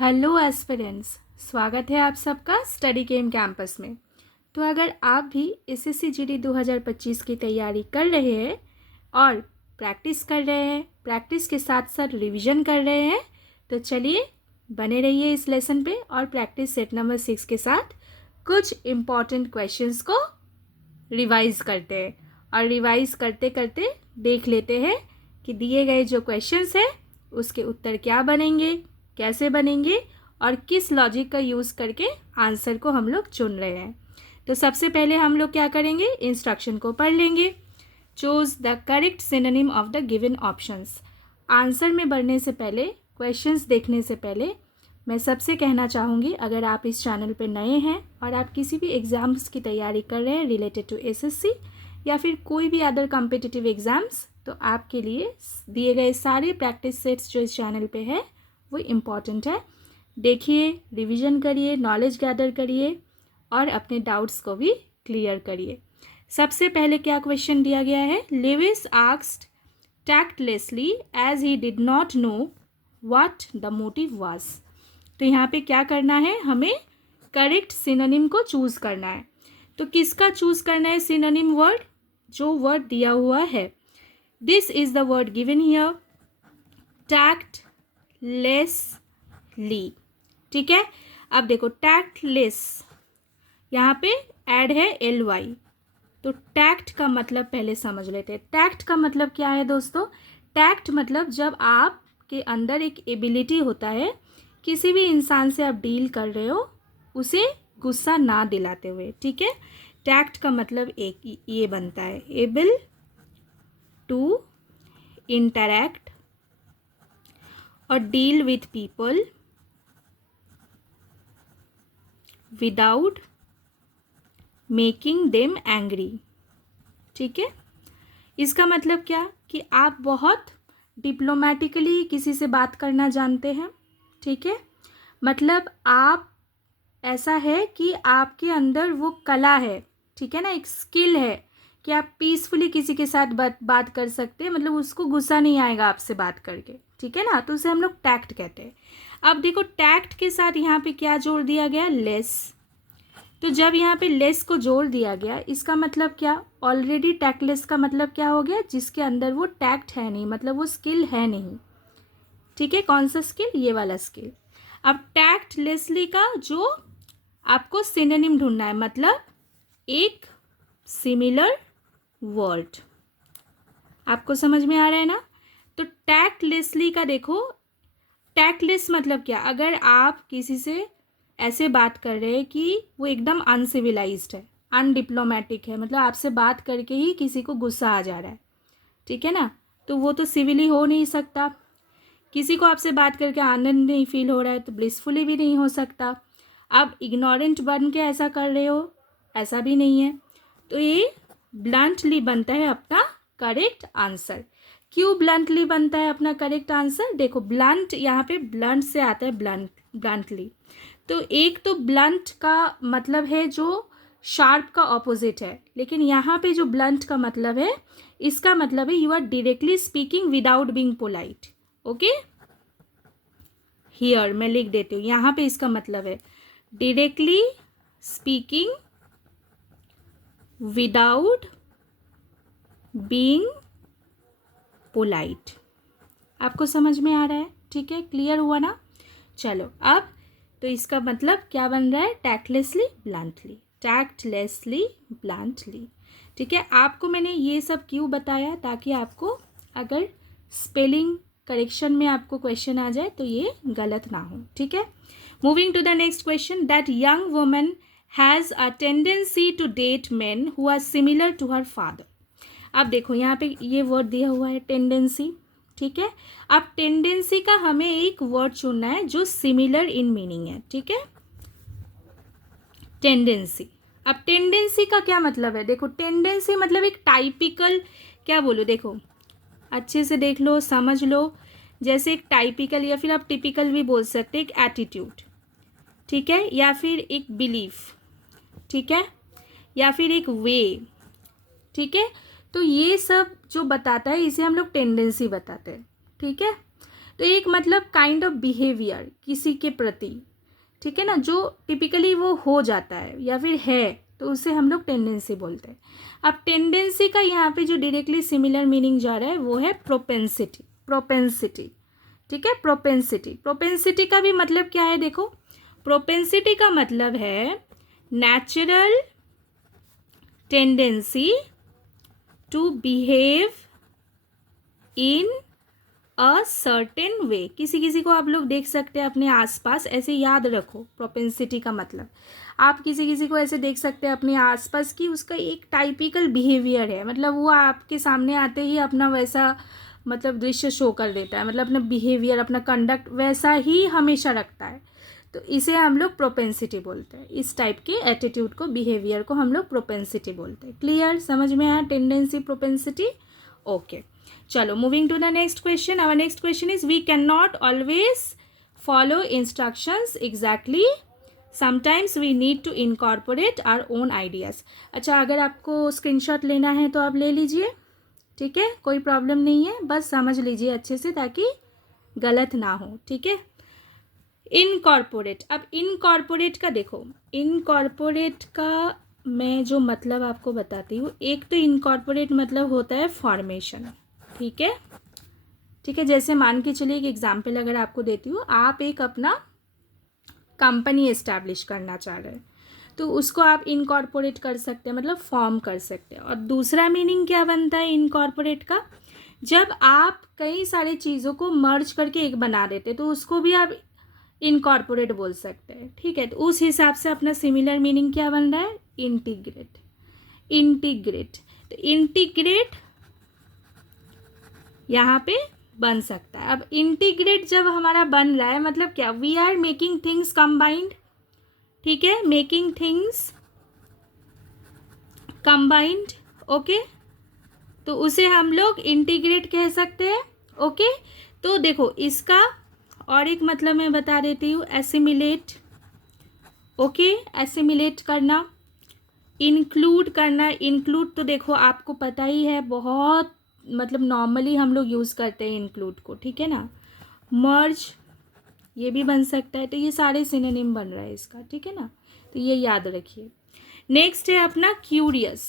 Hello aspirants, स्वागत है आप सबका स्टडी गेम कैंपस में। तो अगर आप भी एसएससी जीडी 2025 की तैयारी कर रहे हैं और प्रैक्टिस कर रहे हैं, प्रैक्टिस के साथ साथ रिवीजन कर रहे हैं, तो चलिए बने रहिए इस लेसन पे और प्रैक्टिस सेट नंबर 6 के साथ कुछ इम्पॉर्टेंट क्वेश्चंस को रिवाइज करते हैं। और रिवाइज करते करते देख लेते हैं कि दिए गए जो क्वेश्चंस हैं उसके उत्तर क्या बनेंगे, कैसे बनेंगे और किस लॉजिक का यूज़ करके आंसर को हम लोग चुन रहे हैं। तो सबसे पहले हम लोग क्या करेंगे, इंस्ट्रक्शन को पढ़ लेंगे। Choose the correct synonym of the given options. Answer में बढ़ने से पहले, क्वेश्चंस देखने से पहले मैं सबसे कहना चाहूँगी, अगर आप इस चैनल पे नए हैं और आप किसी भी एग्ज़ाम्स की तैयारी कर रहे हैं रिलेटेड टू एसएससी या फिर कोई भी अदर कॉम्पिटिटिव एग्ज़ाम्स, तो आपके लिए दिए गए सारे प्रैक्टिस सेट्स जो इस चैनल पे है वो इम्पॉर्टेंट है। देखिए, रिवीजन करिए, नॉलेज गैदर करिए और अपने डाउट्स को भी क्लियर करिए। सबसे पहले क्या क्वेश्चन दिया गया है, Lewis asked tactlessly as he did not know what the motive was. तो यहाँ पे क्या करना है, हमें करेक्ट सिनोनिम को चूज करना है। तो किसका चूज करना है सिनोनिम वर्ड, जो वर्ड दिया हुआ है। This is the word given here, tact Leslie. ठीक है, अब देखो टैक्टलेस यहाँ पे ऐड है ly, तो टैक्ट का मतलब पहले समझ लेते हैं। टैक्ट का मतलब क्या है दोस्तों, टैक्ट मतलब जब आपके अंदर एक एबिलिटी होता है, किसी भी इंसान से आप डील कर रहे हो उसे गुस्सा ना दिलाते हुए। ठीक है, टैक्ट का मतलब एक ये बनता है, एबल टू इंटरैक्ट और deal with people without making them angry. ठीक है, इसका मतलब क्या कि आप बहुत डिप्लोमेटिकली किसी से बात करना जानते हैं। ठीक है, मतलब आप ऐसा है कि आपके अंदर वो कला है, ठीक है ना, एक स्किल है कि आप पीसफुली किसी के साथ बात कर सकते हैं, मतलब उसको गुस्सा नहीं आएगा आपसे बात करके। ठीक है ना, तो उसे हम लोग टैक्ट कहते हैं। अब देखो टैक्ट के साथ यहाँ पे क्या जोड़ दिया गया, लेस। तो जब यहाँ पे लेस को जोड़ दिया गया, इसका मतलब क्या, ऑलरेडी टैक्टलेस का मतलब क्या हो गया, जिसके अंदर वो टैक्ट है नहीं, मतलब वो स्किल है नहीं। ठीक है, कौन सा स्किल, ये वाला स्किल। अब टैक्टलेसली का जो आपको सिनोनिम ढूंढना है, मतलब एक सिमिलर वर्ड। आपको समझ में आ रहा है ना। तो टैक्टलेसली का देखो, टैक्टलेस मतलब क्या, अगर आप किसी से ऐसे बात कर रहे हैं कि वो एकदम अनसिविलाइज्ड है, अनडिप्लोमेटिक है, मतलब आपसे बात करके ही किसी को गुस्सा आ जा रहा है। ठीक है ना, तो वो तो सिविली हो नहीं सकता। किसी को आपसे बात करके आनंद नहीं फील हो रहा है तो ब्लिसफुली भी नहीं हो सकता। आप इग्नोरेंट बन के ऐसा कर रहे हो, ऐसा भी नहीं है। तो ये ब्लंटली बनता है अपना करेक्ट आंसर। क्यों ब्लंटली बनता है अपना करेक्ट आंसर, देखो ब्लंट यहाँ पे ब्लंट से आता है ब्लंटली। तो एक तो ब्लंट का मतलब है जो शार्प का ऑपोजिट है, लेकिन यहाँ पे जो ब्लंट का मतलब है, इसका मतलब है you are directly speaking without being polite. Okay, here मैं लिख देती हूँ, यहाँ पे इसका मतलब है directly speaking without being polite. आपको समझ में आ रहा है, ठीक है, क्लियर हुआ ना। चलो अब तो इसका मतलब क्या बन रहा है, टैक्टलेसली ब्लंटली, टैक्टलेसली ब्लंटली। ठीक है, आपको मैंने ये सब क्यों बताया, ताकि आपको अगर स्पेलिंग करेक्शन में आपको क्वेश्चन आ जाए तो ये गलत ना हो। ठीक है, moving to the next question, that young woman has a tendency to date men who are similar to her father. अब देखो यहाँ पे ये वर्ड दिया हुआ है टेंडेंसी। ठीक है, अब टेंडेंसी का हमें एक वर्ड चुनना है जो सिमिलर इन मीनिंग है। ठीक है, टेंडेंसी। अब टेंडेंसी का क्या मतलब है, देखो टेंडेंसी मतलब एक टाइपिकल, क्या बोलो, देखो अच्छे से देख लो, समझ लो, जैसे एक टाइपिकल या फिर आप टिपिकल भी बोल सकते हैं, एक एटीट्यूड। ठीक है, या फिर एक बिलीफ। ठीक है, या फिर एक वे। ठीक है, तो ये सब जो बताता है इसे हम लोग टेंडेंसी बताते हैं। ठीक है, तो एक मतलब काइंड ऑफ बिहेवियर किसी के प्रति, ठीक है ना, जो टिपिकली वो हो जाता है या फिर है, तो उसे हम लोग टेंडेंसी बोलते हैं। अब टेंडेंसी का यहाँ पे जो डायरेक्टली सिमिलर मीनिंग जा रहा है वो है प्रोपेंसिटी। प्रोपेंसिटी, ठीक है, प्रोपेंसिटी। प्रोपेंसिटी का भी मतलब क्या है, देखो, प्रोपेंसिटी का मतलब है natural tendency to behave in a certain way. किसी किसी को आप लोग देख सकते हैं अपने आसपास, ऐसे याद रखो प्रोपेंसिटी का मतलब। आप किसी किसी को ऐसे देख सकते हैं अपने आसपास कि उसका एक टाइपिकल बिहेवियर है, मतलब वो आपके सामने आते ही अपना वैसा मतलब दृश्य शो कर देता है, मतलब अपना बिहेवियर, अपना कंडक्ट वैसा ही हमेशा रखता है, तो इसे हम लोग प्रोपेंसिटी बोलते हैं। इस टाइप के एटीट्यूड को, बिहेवियर को हम लोग प्रोपेंसिटी बोलते हैं। क्लियर, समझ में आया टेंडेंसी, प्रोपेंसिटी? ओके, चलो moving to the next question. Our next question is we can not always follow instructions exactly, sometimes we need to incorporate our own ideas. अच्छा, अगर आपको स्क्रीनशॉट लेना है तो आप ले लीजिए, ठीक है, कोई प्रॉब्लम नहीं है, बस समझ लीजिए अच्छे से ताकि गलत ना हो, ठीक है। इनकॉर्पोरेट, अब इनकॉर्पोरेट का देखो, इनकॉर्पोरेट का मैं जो मतलब आपको बताती हूँ, एक तो इनकॉर्पोरेट मतलब होता है फॉर्मेशन, ठीक है, ठीक है। जैसे मान के चलिए एक एग्जाम्पल अगर आपको देती हूँ, आप एक अपना कंपनी एस्टैब्लिश करना चाह रहे हैं, तो उसको आप इनकॉर्पोरेट कर सकते हैं, मतलब फॉर्म कर सकते हैं। और दूसरा मीनिंग क्या बनता है इनकॉर्पोरेट का, जब आप कई सारी चीज़ों को मर्ज करके एक बना देते, तो उसको भी आप इनकॉर्पोरेट बोल सकते हैं, ठीक है। तो उस हिसाब से अपना सिमिलर मीनिंग क्या बन रहा है, इंटीग्रेट। इंटीग्रेट, तो इंटीग्रेट यहाँ पे बन सकता है। अब इंटीग्रेट जब हमारा बन रहा है मतलब क्या, we are making things combined, ठीक है, मेकिंग थिंग्स कंबाइंड, ओके, तो उसे हम लोग इंटीग्रेट कह सकते हैं, ओके। तो देखो इसका और एक मतलब मैं बता देती हूँ, एसिमिलेट, ओके, एसिमिलेट करना, इंक्लूड करना। इंक्लूड तो देखो आपको पता ही है, बहुत मतलब नॉर्मली हम लोग यूज़ करते हैं इंक्लूड को, ठीक है ना। मर्ज ये भी बन सकता है, तो ये सारे सिनोनिम बन रहा है इसका, ठीक है ना, तो ये याद रखिए। नेक्स्ट है अपना क्यूरियस।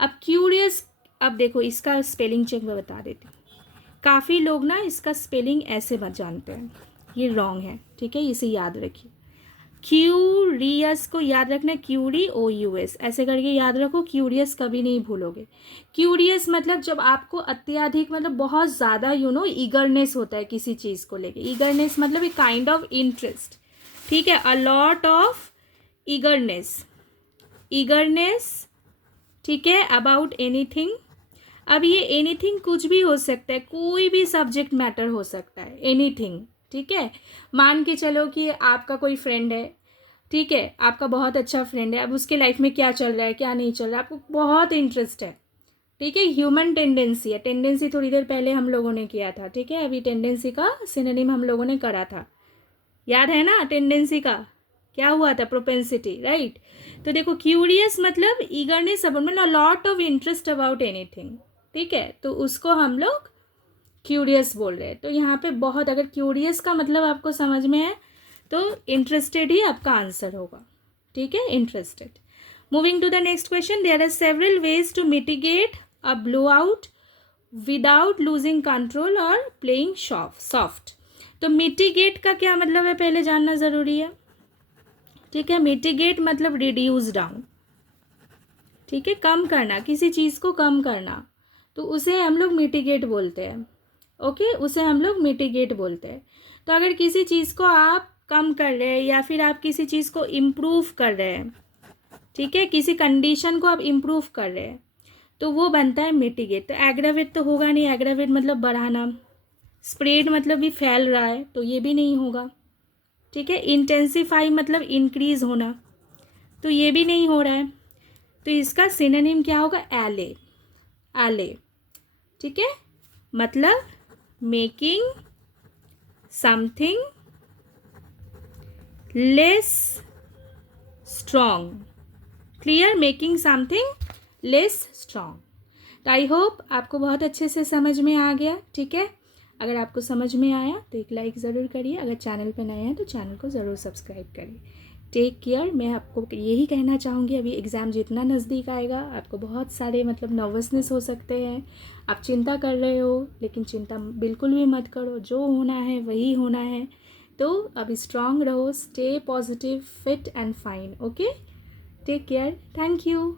अब क्यूरियस, अब देखो इसका स्पेलिंग चेक मैं बता देती हूँ। काफ़ी लोग ना इसका स्पेलिंग ऐसे मत जानते हैं, ये रॉन्ग है, ठीक है, इसे याद रखिए। क्यूरियस को याद रखना, क्यूरी ओ यू एस ऐसे करके याद रखो, क्यूरियस कभी नहीं भूलोगे। क्यूरियस मतलब जब आपको अत्यधिक मतलब बहुत ज़्यादा ईगरनेस होता है किसी चीज़ को लेके। ईगरनेस मतलब एक काइंड ऑफ इंटरेस्ट, ठीक है, a lot of eagerness, eagerness, ठीक है, अबाउट एनीथिंग। अब ये एनीथिंग कुछ भी हो सकता है, कोई भी सब्जेक्ट मैटर हो सकता है, एनीथिंग, ठीक है। मान के चलो कि आपका कोई फ्रेंड है, ठीक है, आपका बहुत अच्छा फ्रेंड है, अब उसके लाइफ में क्या चल रहा है क्या नहीं चल रहा है आपको बहुत इंटरेस्ट है, ठीक है। ह्यूमन टेंडेंसी है, टेंडेंसी थोड़ी देर पहले हम लोगों ने किया था, ठीक है, अभी टेंडेंसी का सिनोनिम हम लोगों ने करा था, याद है ना। टेंडेंसी का क्या हुआ था, प्रोपेंसिटी, राइट। तो देखो क्यूरियस मतलब ईगरनेस अबाउट, मतलब lot of interest about anything, ठीक है, तो उसको हम लोग क्यूरियस बोल रहे हैं। तो यहाँ पे बहुत, अगर क्यूरियस का मतलब आपको समझ में है तो इंटरेस्टेड ही आपका आंसर होगा, ठीक है, interested. Moving to the next question, there are several ways to mitigate a blow out without losing control और प्लेइंग सॉफ्ट। तो मिटिगेट का क्या मतलब है पहले जानना ज़रूरी है, ठीक है। मिटिगेट मतलब रिड्यूस डाउन, ठीक है, कम करना, किसी चीज़ को कम करना, तो उसे हम लोग मिटिगेट बोलते हैं, ओके, उसे हम लोग मिटिगेट बोलते हैं। तो अगर किसी चीज़ को आप कम कर रहे हैं या फिर आप किसी चीज़ को इम्प्रूव कर रहे हैं, ठीक है, किसी कंडीशन को आप इम्प्रूव कर रहे हैं, तो वो बनता है मिटिगेट। तो एग्रावेट तो होगा नहीं, एग्रावेट मतलब बढ़ाना, स्प्रेड मतलब भी फैल रहा है, तो ये भी नहीं होगा, ठीक है। इंटेंसिफाई मतलब इंक्रीज होना, तो ये भी नहीं हो रहा है, तो इसका सिनोनिम क्या होगा, एले, एले, ठीक है, मतलब making something less strong, clear, making something less strong. तो आई होप आपको बहुत अच्छे से समझ में आ गया, ठीक है। अगर आपको समझ में आया तो एक लाइक ज़रूर करिए, अगर चैनल पर नए हैं तो चैनल को ज़रूर सब्सक्राइब करिए। Take care. मैं आपको यही कहना चाहूँगी, अभी एग्ज़ाम जितना नज़दीक आएगा आपको बहुत सारे मतलब नर्वसनेस हो सकते हैं, आप चिंता कर रहे हो, लेकिन चिंता बिल्कुल भी मत करो, जो होना है वही होना है। तो अभी स्ट्रांग रहो, stay positive, fit and fine. Okay, take care, thank you.